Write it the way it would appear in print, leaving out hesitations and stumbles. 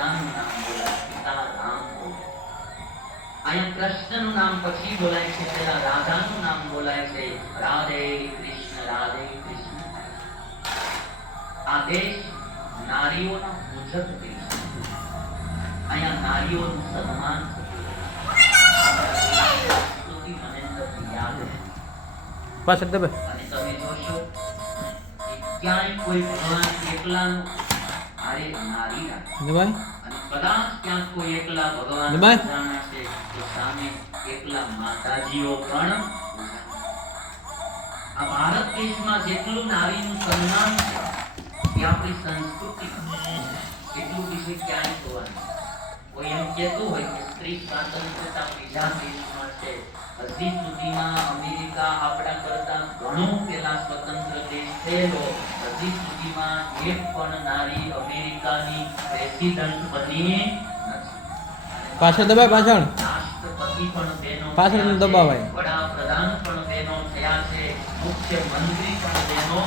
પિતાનું નામ બોલાય, પિતા રામ બોલાય. અહીંયા કૃષ્ણનું નામ પછી બોલાય છે, પહેલા રાધાનું નામ બોલાય છે, રાધે કૃષ્ણ રાધે કૃષ્ણ. આ દેશ નારીઓના પૂજક દેશ. અહીંયા નારીઓનું સન્માન સંસ્કૃતિ મને નથી યાદ છે. પાછળ દબે. અને તમે જોશો કે ક્યાંય કોઈ ભગવાન એકલાનું હારે નારી રાખે. દબાય. અને કદાચ ક્યાંક કોઈ એકલા ભગવાન દબાય. જાણે છે તો સામે એકલા માતાજીઓ પણ આ ભારત દેશમાં જેટલું નારીનું સન્માન છે એ આપણી સંસ્કૃતિ એટલું વિશે ક્યાંય જોવા નથી. કોઈ એમ કહેતું હોય કે સ્ત્રી સ્વાતંત્રતા બીજા દેશમાં છે, હજી સુધીમાં અમેરિકા આપણા કરતા ઘણો પહેલા સ્વતંત્ર દેશ થયેલો, હજી સુધીમાં એક પણ નારી અમેરિકાની પ્રેસિડન્ટ બની નથી. પાછળ દબાય. પાછળ રાષ્ટ્રપતિ પણ બહેનો પાછળ થયા છે, દબાવાય. વડાપ્રધાન પણ બહેનો થયા છે, મુખ્યમંત્રી પણ બહેનો